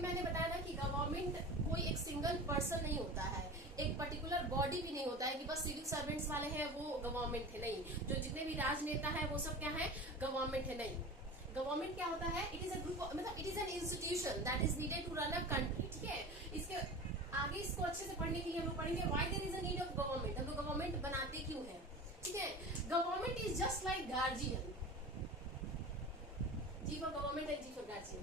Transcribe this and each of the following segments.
अभी मैंने बताया ना कि गवर्नमेंट कोई एक सिंगल पर्सन नहीं होता है, एक पर्टिकुलर बॉडी भी नहीं होता है कि बस सिविल सर्वेंट्स वाले हैं वो गवर्नमेंट है, नहीं। जो जितने भी राजनेता है वो सब क्या है, गवर्नमेंट है, नहीं। गवर्नमेंट क्या होता है, इट इज अ ग्रुप, मतलब it is an institution that is needed to run a country, ठीक है। इसके आगे इसको अच्छे से पढ़ने के लिए हम लोग पढ़ेंगे why there is a need of government, हम लोग गवर्नमेंट बनाते क्यों है, ठीक है। Government is just like guardian, G for government and G for guardian.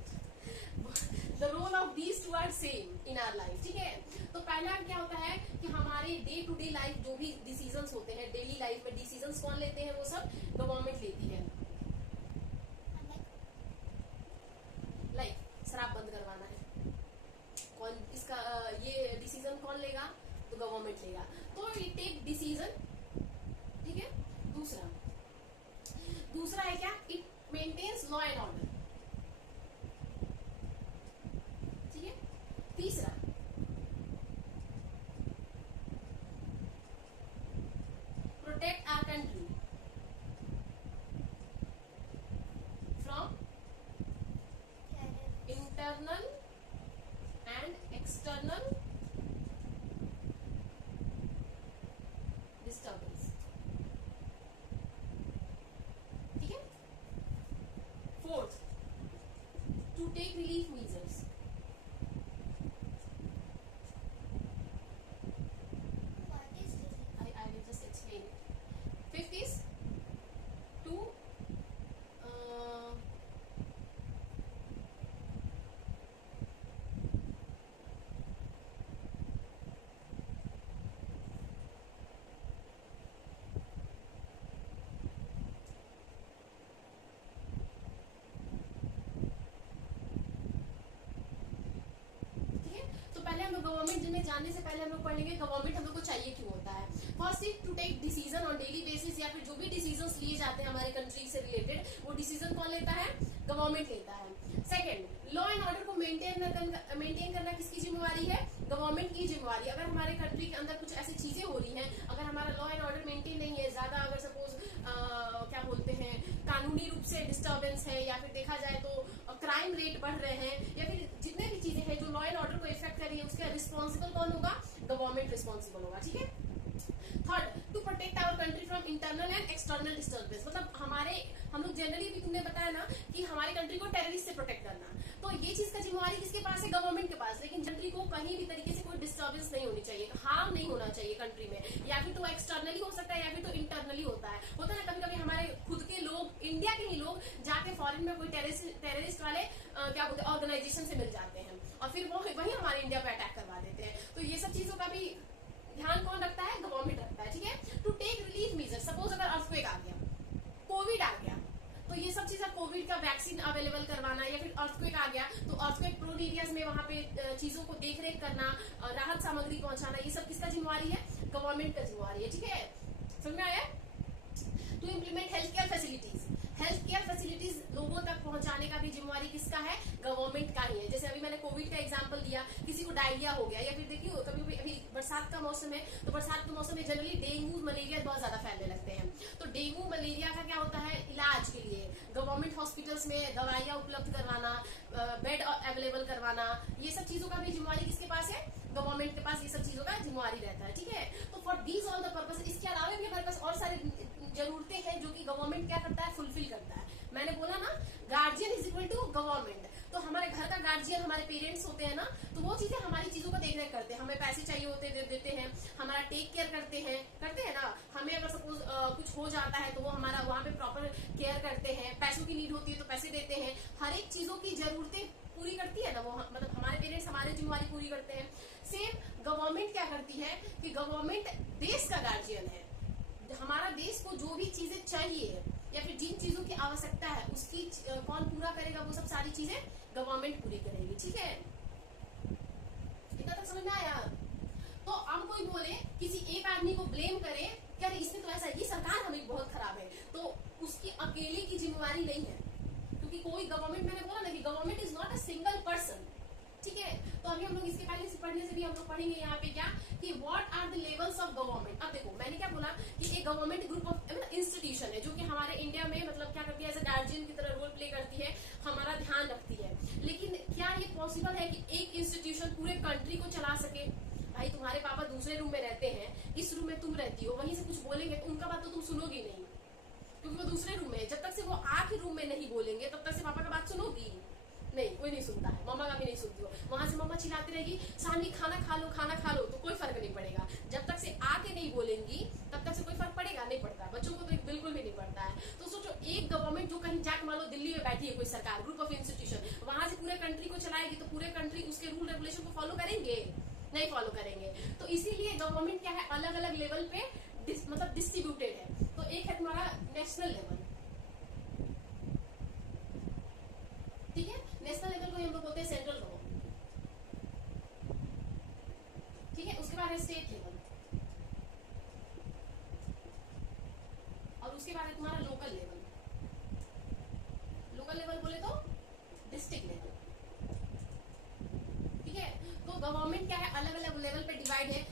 The role of these two are same in our life, ठीक है। तो पहला क्या होता है कि हमारे डे टू डे लाइफ जो भी डिसीजंस होते हैं, डेली लाइफ में डिसीजंस कौन लेते हैं, वो सब गवर्नमेंट लेती है। लाइक शराब बंद करवाना है, कौन इसका ये डिसीजन कौन लेगा, तो गवर्नमेंट लेगा। तो ये टेक डिसीजन, ठीक है। दूसरा है क्या, it maintains law and order, ठीक है। तीसरा protect our country from internal and external disturbance, ठीक है। Fourth, to take relief measures, I will just explain it. Fifth is to government में जानने से पहले हम लोग पढ़ लेंगे गवर्नमेंट हम लोग को चाहिए क्यों होता है। First is to take decision on daily basis, या फिर जो भी डिसीजंस लिए जाते हैं हमारे कंट्री से रिलेटेड, वो डिसीजन कौन लेता है, गवर्नमेंट लेता है। सेकंड, लॉ एंड ऑर्डर को मेंटेन करना किसकी जिम्मेवारी है, गवर्नमेंट की जिम्मेवारी। अगर हमारे कंट्री के अंदर कुछ ऐसी चीजें हो रही हैं, अगर हमारा लॉ एंड ऑर्डर मेंटेन नहीं है, ज्यादा अगर सपोज क्या बोलते हैं कानूनी रूप से डिस्टर्बेंस है, या फिर देखा जाए तो क्राइम रेट बढ़ रहे हैं, या फिर जितने भी चीजें हैं जो लॉ एंड ऑर्डर को इफेक्ट कर रही है, उसका रिस्पॉन्सिबल कौन होगा, गवर्नमेंट रिस्पॉन्सिबल होगा, ठीक है। Third, to protect our country from internal and external disturbance, मतलब हम लोग जनरली भी तुमने बताया ना कि हमारी कंट्री को टेररिस्ट से प्रोटेक्ट करना, तो ये चीज का जिम्मेवारी किसके पास है, गवर्नमेंट के पास। लेकिन कंट्री को कहीं भी तरीके से कोई डिस्टर्बेंस नहीं होनी चाहिए, हार्म नहीं होना चाहिए कंट्री में, या फिर तो एक्सटर्नली हो सकता है या फिर तो इंटरनली होता है ना। कभी कभी हमारे खुद के लोग, इंडिया के ही लोग जाके फॉरेन में कोई टेररिस्ट वाले क्या बोलते हैं ऑर्गेनाइजेशन से मिल जाते हैं, और फिर वो वही हमारे इंडिया पे अटैक करवा देते हैं। तो ये सब चीजों का भी ध्यान कौन रखता है, गवर्नमेंट रखता है, ठीक है। To take relief measure, suppose अगर अर्थक्वेक आ गया, कोविड आ गया, तो ये सब चीजें कोविड का वैक्सीन अवेलेबल करवाना, या फिर अर्थक्वेक आ गया तो अर्थक्वेक प्रोन एरियाज में वहां पे चीजों को देख रेख करना, राहत सामग्री पहुंचाना, ये सब किसका जिम्मेवारी है, गवर्नमेंट का जिम्मेवारी है, ठीक है। समझ में आया। To implement health care facilities लोगों तक पहुंचाने का भी जिम्मेवारी किसका है, गवर्नमेंट का ही है। जैसे अभी मैंने कोविड का एग्जांपल दिया, किसी को डायरिया हो गया, या फिर देखिए कभी अभी बरसात का मौसम है, तो बरसात के मौसम में जनरली डेंगू मलेरिया बहुत ज्यादा फैलने लगते हैं। तो डेंगू मलेरिया का क्या होता है, इलाज के लिए गवर्नमेंट हॉस्पिटल्स में दवाइयां उपलब्ध करवाना, बेड अवेलेबल करवाना, ये सब चीजों का भी जिम्मेवारी किसके पास है, गवर्नमेंट के पास ये सब चीजों का जिम्मेवारी रहता है, ठीक है। तो for these all the purpose, इसके अलावा भी हमारे पास और सारे जरूरतें हैं जो कि गवर्नमेंट क्या करता है, फुलफिल करता है। मैंने बोला ना guardian is equal to government, तो हमारे घर का गार्जियन हमारे पेरेंट्स होते हैं ना, तो वो चीजें हमारी चीजों को देख रेख करते हैं, हमें पैसे चाहिए होते देते हैं, हमारा टेक केयर करते हैं ना। हमें अगर सपोज कुछ हो जाता है तो वो हमारा वहां पे प्रॉपर केयर करते हैं, पैसों की नीड होती है तो पैसे देते हैं, हर एक चीजों की जरूरतें पूरी करती है ना वो, मतलब हमारे पेरेंट्स हमारी जिम्मेवारी पूरी करते हैं। सेम गवर्नमेंट क्या करती है कि गवर्नमेंट देश का गार्जियन है, हमारा देश को जो भी चीजें चाहिए या फिर जिन चीजों की आवश्यकता है उसकी कौन पूरा करेगा, वो सब सारी चीजें गवर्नमेंट पूरी करेगी, ठीक है। इतना तक समझ में आया। तो हम कोई बोले किसी एक आदमी को ब्लेम करे क्या इसमें तो ऐसा, ये सरकार हमें बहुत खराब है, तो उसकी अकेले की जिम्मेवारी नहीं है, क्योंकि कोई गवर्नमेंट, मैंने बोला ना कि government is not a single person, ठीक है। तो अभी हम लोग इसके पहले से पढ़ने से भी हम लोग पढ़ेंगे यहाँ पे क्या कि what are the levels of government. अब देखो मैंने क्या बोला कि एक गवर्नमेंट ग्रुप ऑफ इंस्टीट्यूशन है जो कि हमारे इंडिया में मतलब क्या करती है, एज अ गार्जियन की तरह रोल प्ले करती है, हमारा ध्यान रखती है। लेकिन क्या ये पॉसिबल है कि एक इंस्टीट्यूशन पूरे कंट्री को चला सके? भाई तुम्हारे पापा दूसरे रूम में रहते हैं, इस रूम में तुम रहती हो, वहीं से कुछ बोलेंगे तो उनका बात तो तुम सुनोगी नहीं, क्योंकि वो दूसरे रूम में है। जब तक से वो आके रूम में नहीं बोलेंगे तब तक से पापा का बात सुनोगी नहीं, कोई नहीं सुनता है, मम्मा का भी नहीं सुनती हो। वहां से मम्मा चिल्लाती रहेगी सानवी खाना खा लो, खाना खा लो, तो कोई फर्क नहीं पड़ेगा। जब तक से आके नहीं बोलेंगी तब तक से कोई फर्क पड़ेगा नहीं पड़ता है, बच्चों को तो बिल्कुल भी नहीं पड़ता है। तो सोचो एक गवर्नमेंट जो कहीं जाके मान लो दिल्ली में बैठी है कोई सरकार, ग्रुप ऑफ इंस्टीट्यूशन, वहां से पूरे कंट्री को चलाएगी, तो पूरे कंट्री उसके रूल रेगुलेशन को फॉलो करेंगे? नहीं फॉलो करेंगे। तो इसीलिए गवर्नमेंट क्या है, अलग अलग लेवल पे मतलब डिस्ट्रीब्यूटेड है। तो एक है तुम्हारा नेशनल लेवल, ठीक है, नेशनल लेवल को हम लोग बोलते हैं सेंट्रल गवर्नमेंट, ठीक है। उसके बाद है स्टेट लेवल, और उसके बाद है तुम्हारा लोकल लेवल। लोकल लेवल बोले तो डिस्ट्रिक्ट लेवल, ठीक है। तो गवर्नमेंट क्या है, अलग अलग लेवल पे डिवाइड है,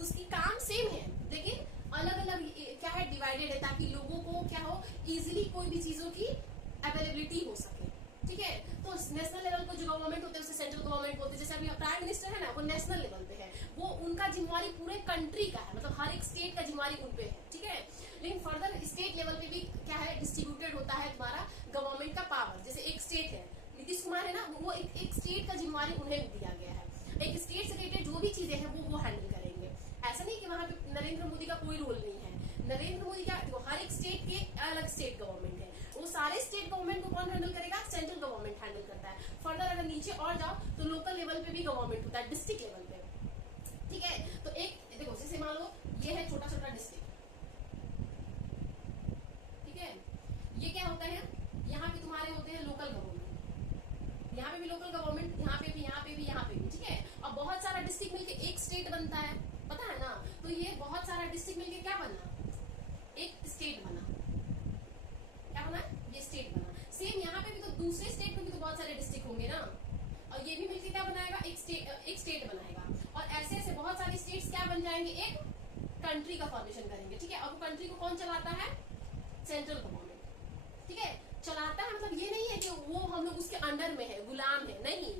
उसकी काम सेम है लेकिन अलग अलग क्या है, डिवाइडेड है, ताकि लोगों को क्या हो, इजीली कोई भी चीजों की अवेलेबिलिटी हो सके, ठीक है। तो नेशनल लेवल को जो गवर्नमेंट होते हैं उसे सेंट्रल गवर्नमेंट बोलते हैं। जैसे अभी प्राइम मिनिस्टर है ना, वो नेशनल लेवल पे है, वो उनका जिम्मेवारी पूरे कंट्री का है, मतलब हर एक स्टेट का जिम्मेवारी उन पे है, ठीक है। लेकिन फर्दर स्टेट लेवल पे भी क्या है, डिस्ट्रीब्यूटेड होता है तुम्हारा गवर्नमेंट का पावर। जैसे एक स्टेट है, नीतीश कुमार है ना, वो एक स्टेट का जिम्मेवारी उन्हें दिया गया है, एक स्टेट से रिलेटेड जो भी चीजें हैं वो हैंडल करेंगे। ऐसा नहीं कि वहां पे नरेंद्र मोदी का कोई रोल नहीं है। नरेंद्र मोदी क्या, हर एक स्टेट के अलग स्टेट गवर्नमेंट है, वो सारे स्टेट गवर्नमेंट को कौन हैंडल करेगा, सेंट्रल गवर्नमेंट हैंडल करता है। फर्दर अगर नीचे और जाओ तो लोकल लेवल पे भी गवर्नमेंट होता है, डिस्ट्रिक्ट लेवल पे, ठीक है। तो एक देखो, जैसे मान लो ये है छोटा छोटा डिस्ट्रिक्ट, ठीक है। ये क्या होता है, यहाँ पे तुम्हारे होते हैं लोकल गवर्नमेंट, यहाँ पे भी लोकल गवर्नमेंट, यहाँ पे भी, यहाँ पे भी, यहाँ पे भी, ठीक है। और बहुत सारा डिस्ट्रिक्ट मिलके एक स्टेट बनता है, पता है ना। तो ये बहुत सारा डिस्ट्रिक्ट मिलके क्या बना, एक स्टेट बना, क्या बना, ये स्टेट बना। सेम यहाँ पे भी तो दूसरे स्टेट में भी तो बहुत सारे डिस्ट्रिक्ट होंगे ना, और ये भी मिलके क्या बनाएगा, एक स्टेट बनाएगा। और ऐसे ऐसे बहुत सारे स्टेट्स क्या बन जाएंगे, एक कंट्री का फॉर्मेशन करेंगे, ठीक है। और वो कंट्री को कौन चलाता है, सेंट्रल गवर्नमेंट, ठीक है। चलाता है मतलब ये नहीं है कि वो हम लोग उसके अंडर में है, गुलाम है, नहीं,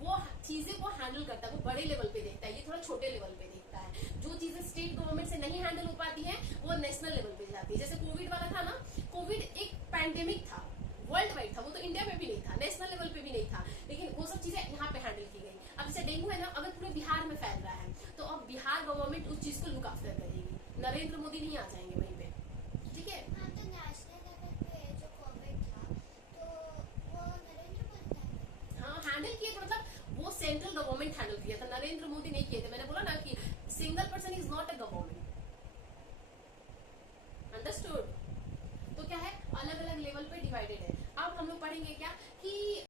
वो चीजें को हैंडल करता है, वो बड़े लेवल पे देखता है, ये थोड़ा छोटे लेवल पे देखता है। जो चीजें स्टेट गवर्नमेंट से नहीं हैंडल हो पाती है वो नेशनल लेवल पे जाती है। जैसे कोविड वाला था ना, कोविड एक पैंडेमिक था, वर्ल्ड वाइड था, वो तो इंडिया में भी नहीं था, नेशनल लेवल पे भी नहीं था, लेकिन वो सब चीजें यहाँ पे हैंडल की गई। अब जैसे डेंगू है ना, अगर पूरे बिहार में फैल रहा है तो अब बिहार गवर्नमेंट उस चीज को लुक आफ्टर करेगी, नरेंद्र मोदी नहीं आ जाएंगे वहीं पे, ठीक है। हैंडल किए थे, मतलब वो सेंट्रल गवर्नमेंट हैंडल किया था, नरेंद्र मोदी नहीं किए थे। मैंने बोला ना कि single person is not a government, understood. तो क्या है, अलग अलग लेवल पे डिवाइडेड है। अब हम लोग पढ़ेंगे क्या,